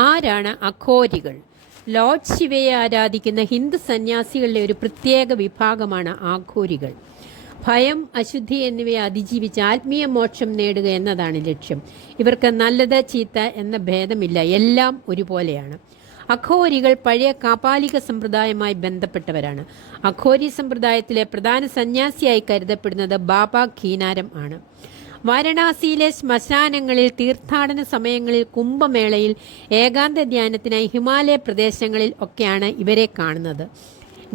ആരാണ് അഘോരികൾ? ലോർഡ് ശിവയെ ആരാധിക്കുന്ന ഹിന്ദു സന്യാസികളിലെ ഒരു പ്രത്യേക വിഭാഗമാണ് അഘോരികൾ. ഭയം, അശുദ്ധി എന്നിവയെ അതിജീവിച്ച് ആത്മീയ മോക്ഷം നേടുക എന്നതാണ് ലക്ഷ്യം. ഇവർക്ക് നല്ലത് ചീത്ത എന്ന ഭേദമില്ല, എല്ലാം ഒരുപോലെയാണ്. അഘോരികൾ പഴയ കാപാലിക സമ്പ്രദായവുമായി ബന്ധപ്പെട്ടവരാണ്. അഘോരി സമ്പ്രദായത്തിലെ പ്രധാന സന്യാസിയായി കരുതപ്പെടുന്നത് ബാബ ഖീനാരം ആണ്. വാരണാസിയിലെ ശ്മശാനങ്ങളിൽ, തീർത്ഥാടന സമയങ്ങളിൽ, കുംഭമേളയിൽ, ഏകാന്ത ധ്യാനത്തിനായി ഹിമാലയ പ്രദേശങ്ങളിൽ ഒക്കെയാണ് ഇവരെ കാണുന്നത്.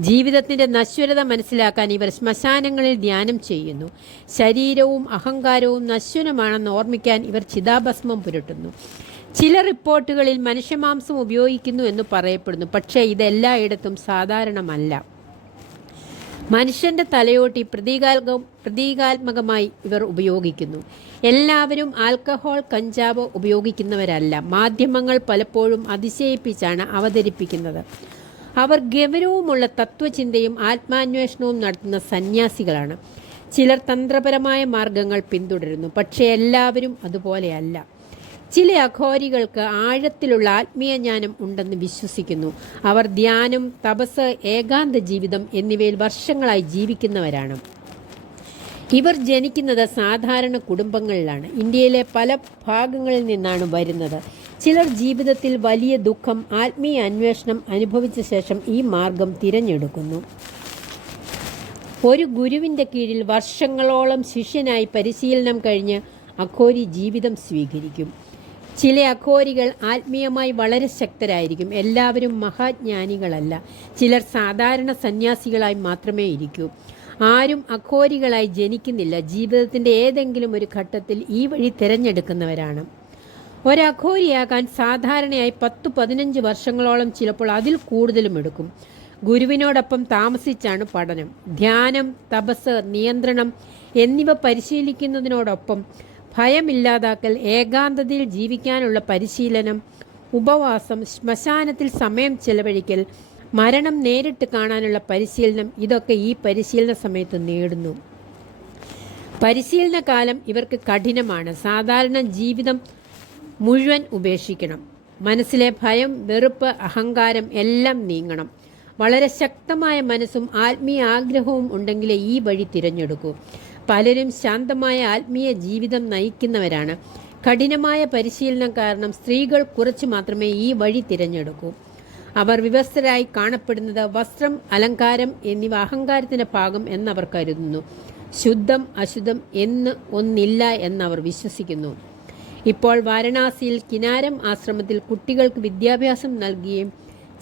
ജീവിതത്തിൻ്റെ നശ്വരത മനസ്സിലാക്കാൻ ഇവർ ശ്മശാനങ്ങളിൽ ധ്യാനം ചെയ്യുന്നു. ശരീരവും അഹങ്കാരവും നശ്വരമാണെന്ന് ഓർമ്മിക്കാൻ ഇവർ ചിതാഭസ്മം പുരട്ടുന്നു. ചില റിപ്പോർട്ടുകളിൽ മനുഷ്യമാംസം ഉപയോഗിക്കുന്നു എന്ന് പറയപ്പെടുന്നു, പക്ഷേ ഇതെല്ലായിടത്തും സാധാരണമല്ല. മനുഷ്യൻ്റെ തലയോട്ടി പ്രതീകാത്മകമായി ഇവർ ഉപയോഗിക്കുന്നു. എല്ലാവരും ആൽക്കഹോൾ, കഞ്ചാവ് ഉപയോഗിക്കുന്നവരല്ല. മാധ്യമങ്ങൾ പലപ്പോഴും അതിശയിപ്പിച്ചാണ് അവതരിപ്പിക്കുന്നത്. അവർ ഗൗരവമുള്ള തത്വചിന്തയും ആത്മാന്വേഷണവും നടത്തുന്ന സന്യാസികളാണ്. ചിലർ തന്ത്രപരമായ മാർഗങ്ങൾ പിന്തുടരുന്നു, പക്ഷേ എല്ലാവരും അതുപോലെയല്ല. ചില അഘോരികൾക്ക് ആഴത്തിലുള്ള ആത്മീയ ജ്ഞാനം ഉണ്ടെന്ന് വിശ്വസിക്കുന്നു. അവർ ധ്യാനം, തപസ്, ഏകാന്ത ജീവിതം എന്നിവയിൽ വർഷങ്ങളായി ജീവിക്കുന്നവരാണ്. ഇവർ ജനിക്കുന്നത് സാധാരണ കുടുംബങ്ങളിലാണ്. ഇന്ത്യയിലെ പല ഭാഗങ്ങളിൽ നിന്നാണ് വരുന്നത്. ചിലർ ജീവിതത്തിൽ വലിയ ദുഃഖം, ആത്മീയ അന്വേഷണം അനുഭവിച്ച ശേഷം ഈ മാർഗം തിരഞ്ഞെടുക്കുന്നു. ഒരു ഗുരുവിൻ്റെ കീഴിൽ വർഷങ്ങളോളം ശിഷ്യനായി പരിശീലനം കഴിഞ്ഞ് അഘോരി ജീവിതം സ്വീകരിക്കും. ചില അഘോരികൾ ആത്മീയമായി വളരെ ശക്തരായിരിക്കും. എല്ലാവരും മഹാജ്ഞാനികളല്ല. ചിലർ സാധാരണ സന്യാസികളായി മാത്രമേ ഇരിക്കൂ. ആരും അഘോരികളായി ജനിക്കുന്നില്ല. ജീവിതത്തിൻ്റെ ഏതെങ്കിലും ഒരു ഘട്ടത്തിൽ ഈ വഴി തിരഞ്ഞെടുക്കുന്നവരാണ്. ഒരഘോരിയാകാൻ സാധാരണയായി 10-15 വർഷങ്ങളോളം, ചിലപ്പോൾ അതിൽ കൂടുതലും എടുക്കും. ഗുരുവിനോടൊപ്പം താമസിച്ചാണ് പഠനം. ധ്യാനം, തപസ്, നിയന്ത്രണം എന്നിവ പരിശീലിക്കുന്നതിനോടൊപ്പം ഭയമില്ലാതാക്കൽ, ഏകാന്തതയിൽ ജീവിക്കാനുള്ള പരിശീലനം, ഉപവാസം, ശ്മശാനത്തിൽ സമയം ചെലവഴിക്കൽ, മരണം നേരിട്ട് കാണാനുള്ള പരിശീലനം, ഇതൊക്കെ ഈ പരിശീലന സമയത്ത് നേടുന്നു. പരിശീലന കാലം ഇവർക്ക് കഠിനമാണ്. സാധാരണ ജീവിതം മുഴുവൻ ഉപേക്ഷിക്കണം. മനസ്സിലെ ഭയം, വെറുപ്പ്, അഹങ്കാരം എല്ലാം നീങ്ങണം. വളരെ ശക്തമായ മനസ്സും ആത്മീയ ആഗ്രഹവും ഉണ്ടെങ്കിലേ ഈ വഴി തിരഞ്ഞെടുക്കൂ. പലരും ശാന്തമായ ആത്മീയ ജീവിതം നയിക്കുന്നവരാണ്. കഠിനമായ പരിശീലനം കാരണം സ്ത്രീകൾ കുറച്ച് മാത്രമേ ഈ വഴി തിരഞ്ഞെടുക്കൂ. അവർ വിവസ്ത്രരായി കാണപ്പെടുന്നത് വസ്ത്രം, അലങ്കാരം എന്നിവ അഹങ്കാരത്തിൻ്റെ ഭാഗം എന്നവർ കരുതുന്നു. ശുദ്ധം, അശുദ്ധം എന്ന് ഒന്നില്ല എന്നവർ വിശ്വസിക്കുന്നു. ഇപ്പോൾ വാരണാസിയിൽ കിനാരം ആശ്രമത്തിൽ കുട്ടികൾക്ക് വിദ്യാഭ്യാസം നൽകുകയും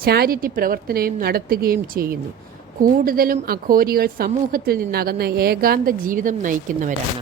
ചാരിറ്റി പ്രവർത്തനം നടത്തുകയും ചെയ്യുന്നു. കൂടുതലും അഘോരികൾ സമൂഹത്തിൽ നിന്നകന്ന് ഏകാന്ത ജീവിതം നയിക്കുന്നവരാണ്.